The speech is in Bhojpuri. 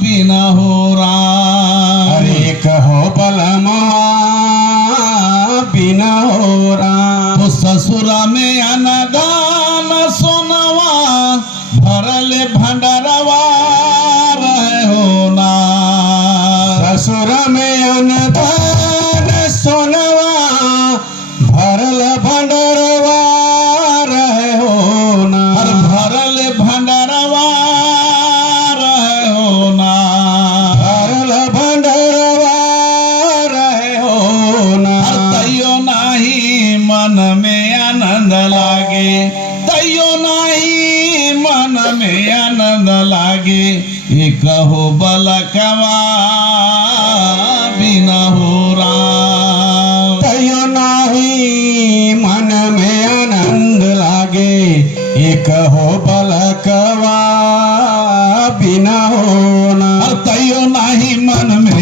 बिना हो राम। अरे कहो बलमा बिना हो राम। तो ससुरा में अनदान सोनवा भरले भंडारवा रहे हो ना। ससुर में अनदान सोनवा भरल भंडरवा रहे हो ना। भरल भंडारवा रहे हो ना। भरल भंडरवा रहे हो ना। तैयो नाही मन में आनंद लागे। तैयो नाही मन में आनंद लागे। ये कहो बलकवा बिना हो राम। तयो नाही मन में आनंद लागे। एक हो बलकवा बिना हो ना। तैयो नाही मन में